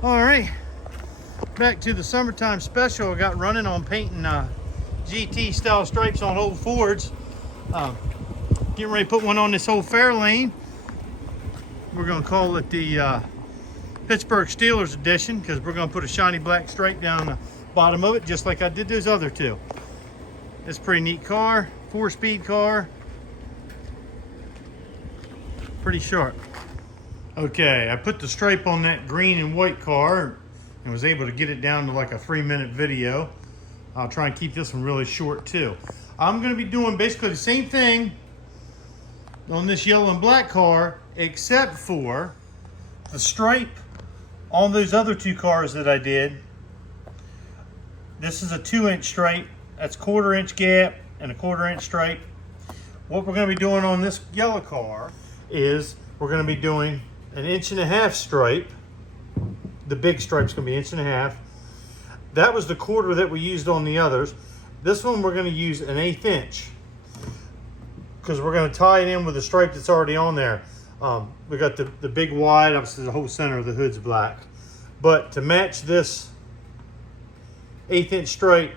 All right, back to the summertime special I got running on painting GT style stripes on old Fords. Getting ready to put one on this old Fairlane. We're gonna call it the Pittsburgh Steelers edition because we're gonna put a shiny black stripe down the bottom of it just like I did those other two. It's a pretty neat car, 4-speed car. Pretty sharp. Okay, I put the stripe on that green and white car and was able to get it down to like a 3-minute video. I'll try and keep this one really short too. I'm going to be doing basically the same thing on this yellow and black car, except for the stripe on those other two cars that I did. This is a 2-inch stripe. That's 1/4 inch gap and a 1/4 inch stripe. What we're going to be doing on this yellow car is we're going to be doing an 1.5 inch stripe. The big stripe's going to be 1.5 inch. That was the 1/4 that we used on the others. This one we're going to use an 1/8 inch because we're going to tie it in with the stripe that's already on there. We got the big wide, obviously the whole center of the hood's black. But to match this 1/8 inch stripe,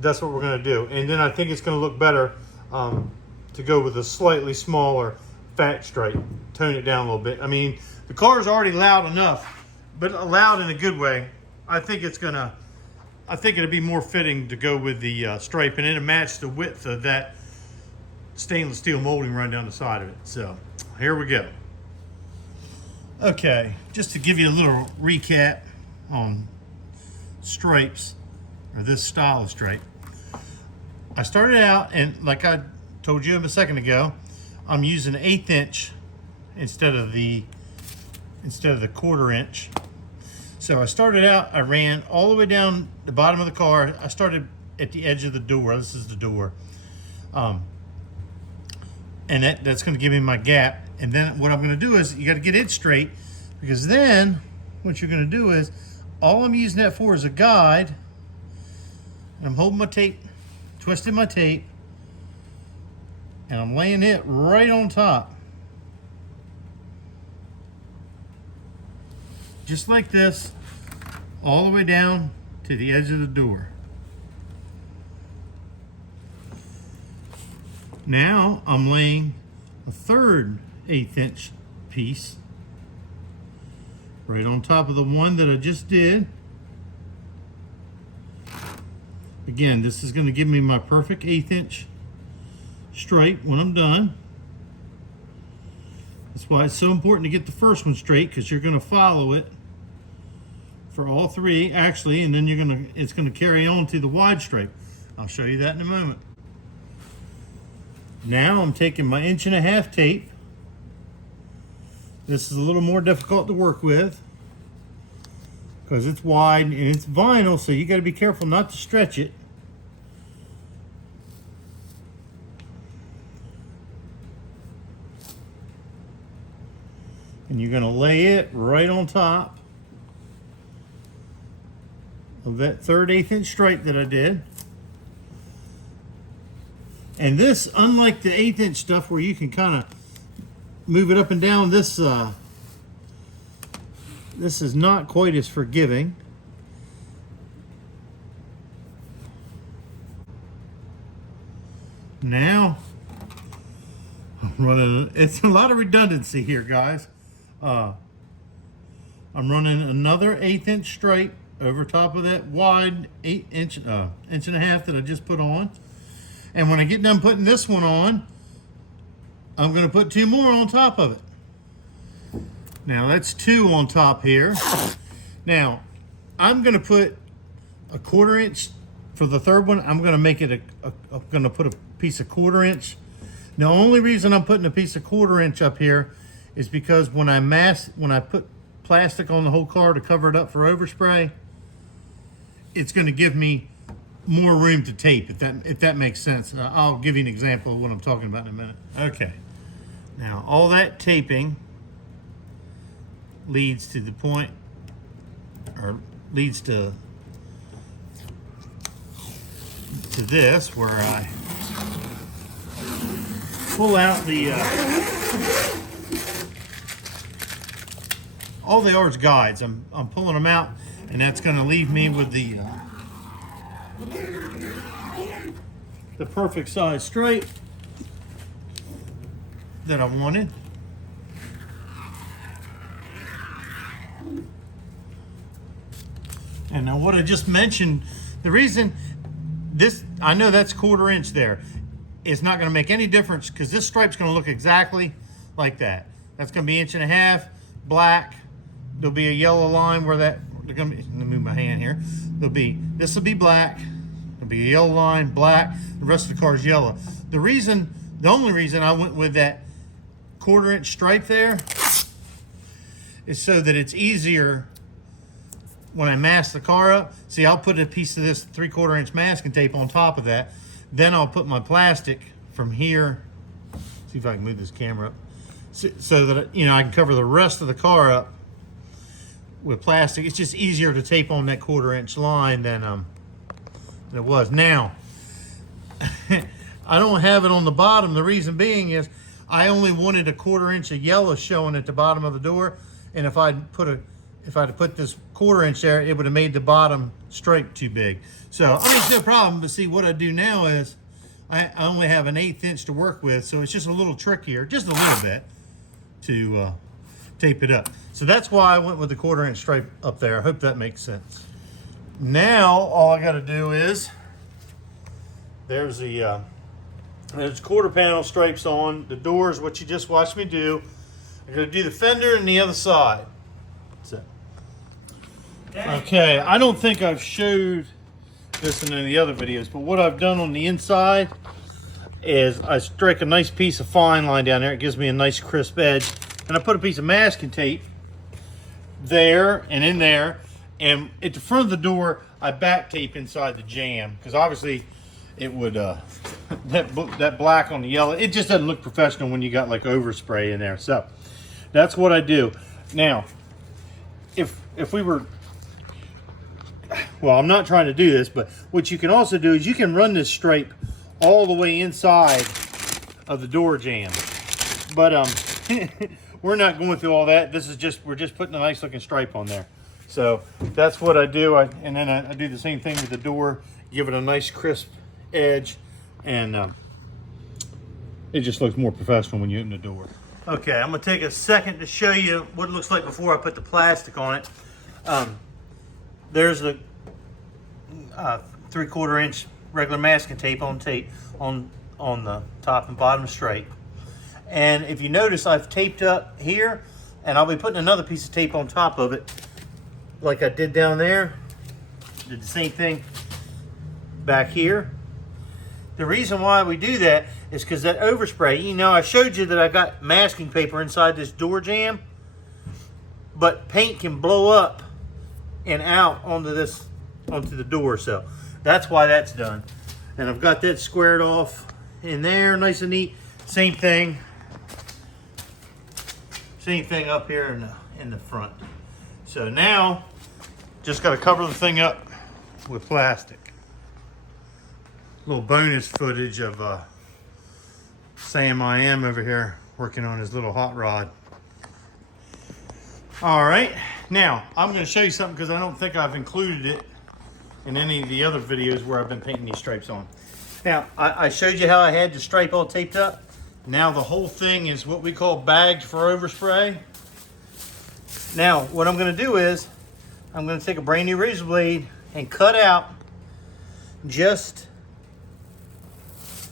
that's what we're going to do. And then I think it's going to look better to go with a slightly smaller fat stripe. Tone it down a little bit. I mean, the car is already loud enough, but loud in a good way. I think it'll be more fitting to go with the stripe, and it'll match the width of that stainless steel molding right down the side of it. So here we go. Okay, just to give you a little recap on stripes, or this style of stripe. I started out, and like I told you a second ago, I'm using 1/8 inch instead of the 1/4 inch. So I started out, I ran all the way down the bottom of the car. I started at the edge of the door. This is the door. And that's going to give me my gap. And then what I'm going to do is you got to get it straight, because then what you're going to do is all I'm using that for is a guide. And I'm holding my tape, twisting my tape, and I'm laying it right on top. Just like this, all the way down to the edge of the door. Now I'm laying a 1/3 1/8 inch piece right on top of the one that I just did. Again, this is going to give me my perfect 1/8 inch stripe when I'm done. That's why it's so important to get the first one straight, because you're going to follow it for all three actually, and then it's going to carry on to the wide stripe. I'll show you that in a moment. Now I'm taking my 1.5 inch tape. This is a little more difficult to work with because it's wide and it's vinyl, so you got to be careful not to stretch it. And you're going to lay it right on top of that 1/3 inch stripe that I did. And this, unlike the 1/8 inch stuff where you can kind of move it up and down, this is not quite as forgiving. Now I'm running, it's a lot of redundancy here, guys. I'm running another 1/8 inch stripe over top of that wide 1/8 inch, 1.5 inches that I just put on. And when I get done putting this one on, I'm going to put 2 more on top of it. Now that's 2 on top here. Now I'm going to put a 1/4 inch for the third one. I'm going to make it I'm going to put a piece of 1/4 inch. The only reason I'm putting a piece of 1/4 inch up here is because when I put plastic on the whole car to cover it up for overspray, it's going to give me more room to tape, if that makes sense. I'll give you an example of what I'm talking about in a minute. Okay, now all that taping leads to the point, or leads to this, where I pull out all they are is guides. I'm pulling them out, and that's going to leave me with the perfect size stripe that I wanted. And now what I just mentioned, the reason this, I know that's 1/4 inch there. It's not going to make any difference because this stripe's going to look exactly like that. That's going to be 1.5 inch, black. There'll be a yellow line where that, they're going to be, let me move my hand here. This will be black. There'll be a yellow line, black. The rest of the car is yellow. The only reason I went with that 1/4 inch stripe there is so that it's easier when I mask the car up. See, I'll put a piece of this 3/4 inch masking tape on top of that. Then I'll put my plastic from here. See if I can move this camera up. So that, you know, I can cover the rest of the car up with plastic. It's just easier to tape on that 1/4 inch line than it was. Now, I don't have it on the bottom. The reason being is I only wanted a 1/4 inch of yellow showing at the bottom of the door. And if I'd put this 1/4 inch there, it would have made the bottom stripe too big. So, I mean, it's no problem, but see, what I do now is I only have an 1/8 inch to work with, so it's just a little trickier, just a little bit, to tape it up. So that's why I went with the 1/4 inch stripe up there. I hope that makes sense. Now, all I gotta do is, there's 1/4 panel stripes on. The door is what you just watched me do. I'm gonna do the fender and the other side. That's it. Okay, I don't think I've showed this in any of the other videos, but what I've done on the inside is I strike a nice piece of fine line down there. It gives me a nice crisp edge. And I put a piece of masking tape there and in there. And at the front of the door, I back tape inside the jamb, because obviously it would, that black on the yellow, it just doesn't look professional when you got like overspray in there. So that's what I do. Now, if we were, well, I'm not trying to do this, but what you can also do is you can run this stripe all the way inside of the door jamb. But we're not going through all that. This is just, we're just putting a nice looking stripe on there. So that's what I do. And then I do the same thing with the door, give it a nice crisp edge, and it just looks more professional when you open the door. Okay, I'm gonna take a second to show you what it looks like before I put the plastic on it. There's the 3/4 inch regular masking tape on the top and bottom stripe. And if you notice, I've taped up here, and I'll be putting another piece of tape on top of it like I did down there. Did the same thing back here. The reason why we do that is because that overspray, you know, I showed you that I got masking paper inside this door jamb, but paint can blow up and out onto the door. So that's why that's done. And I've got that squared off in there, nice and neat. Same thing up here in the front. So now, just got to cover the thing up with plastic. Little bonus footage of Sam I Am over here working on his little hot rod. All right, now I'm going to show you something because I don't think I've included it in any of the other videos where I've been painting these stripes on. Now, I showed you how I had the stripe all taped up. Now the whole thing is what we call bagged for overspray. Now, what I'm going to do is I'm going to take a brand new razor blade and cut out just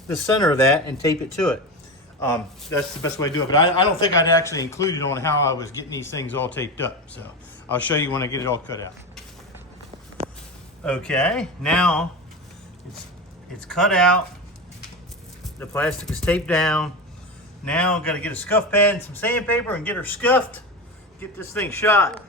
the center of that and tape it to it. That's the best way to do it, but I don't think I'd actually included on how I was getting these things all taped up. So I'll show you when I get it all cut out. Okay, now it's cut out. The plastic is taped down. Now I've got to get a scuff pad and some sandpaper and get her scuffed. Get this thing shot.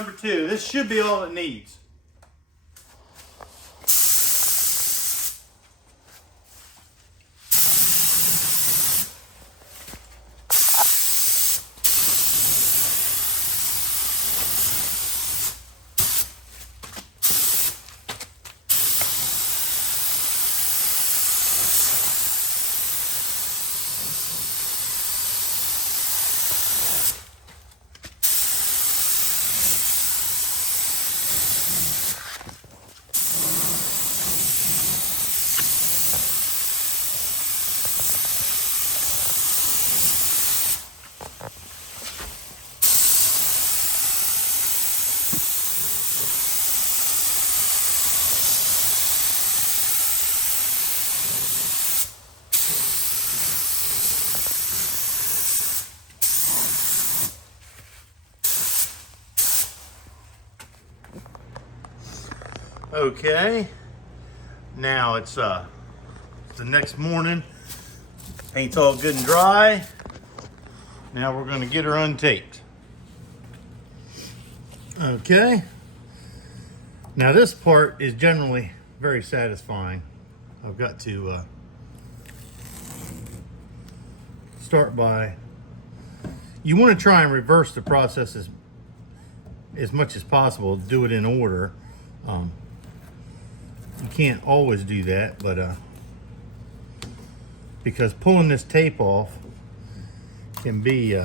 number 2. This should be all it needs. Okay, now it's the next morning. Paint's all good and dry. Now we're going to get her untaped. Okay. Now this part is generally very satisfying. I've got to start by, you want to try and reverse the process as much as possible, do it in order. You can't always do that, but because pulling this tape off can be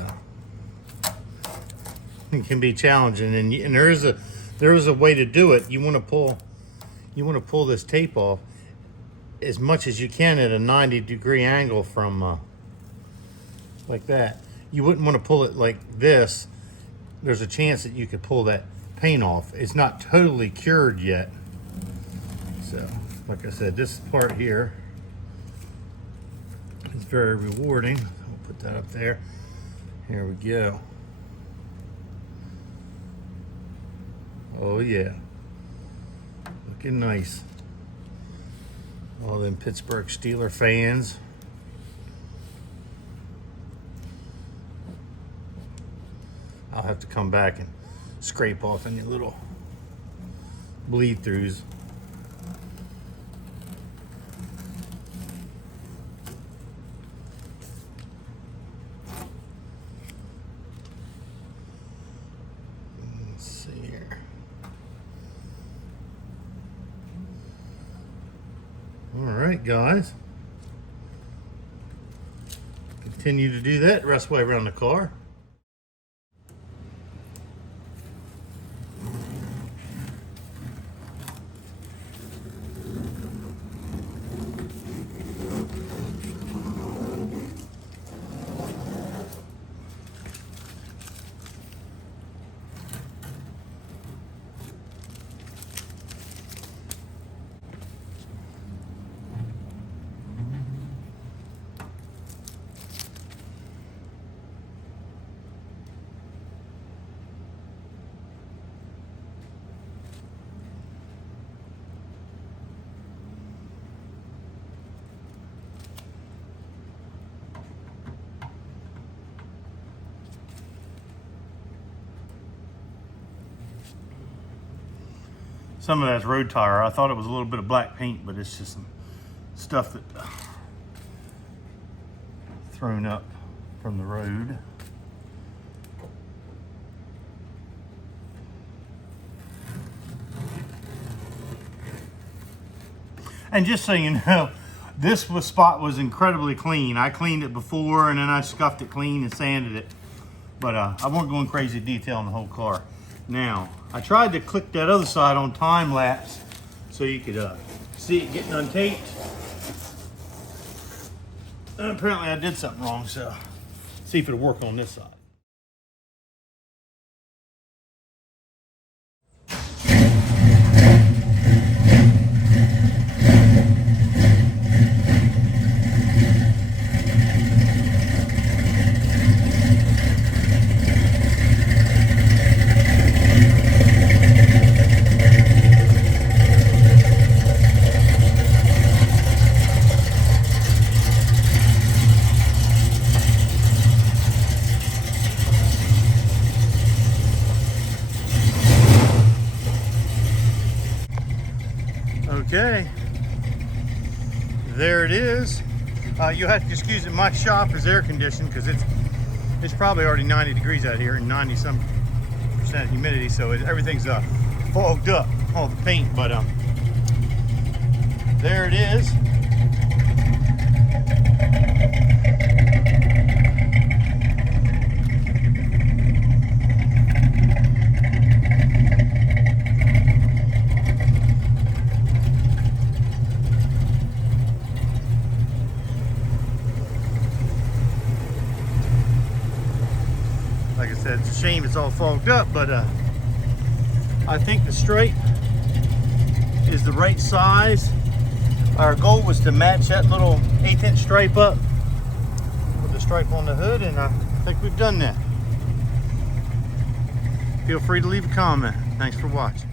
challenging, and there is a way to do it. You want to pull this tape off as much as you can at a 90-degree angle from like that. You wouldn't want to pull it like this. There's a chance that you could pull that paint off. It's not totally cured yet. So, like I said, this part here is very rewarding. I'll put that up there. Here we go. Oh yeah, looking nice. All them Pittsburgh Steelers fans. I'll have to come back and scrape off any little bleed throughs. Let's see here. All right, guys. Continue to do that the rest of the way around the car. Some of that's road tire. I thought it was a little bit of black paint, but it's just some stuff that thrown up from the road. And just so you know, this spot was incredibly clean. I cleaned it before and then I scuffed it clean and sanded it. But I won't go in crazy detail on the whole car. Now, I tried to click that other side on time lapse so you could see it getting untaped. And apparently I did something wrong, so see if it'll work on this side. Okay, there it is. You'll have to excuse it. My shop is air conditioned because it's probably already 90 degrees out here and 90% humidity, so everything's fogged up, all the paint. But there it is. Like I said, it's a shame it's all fogged up, but I think the stripe is the right size. Our goal was to match that little 1/8 inch stripe up with the stripe on the hood, and I think we've done that. Feel free to leave a comment. Thanks for watching.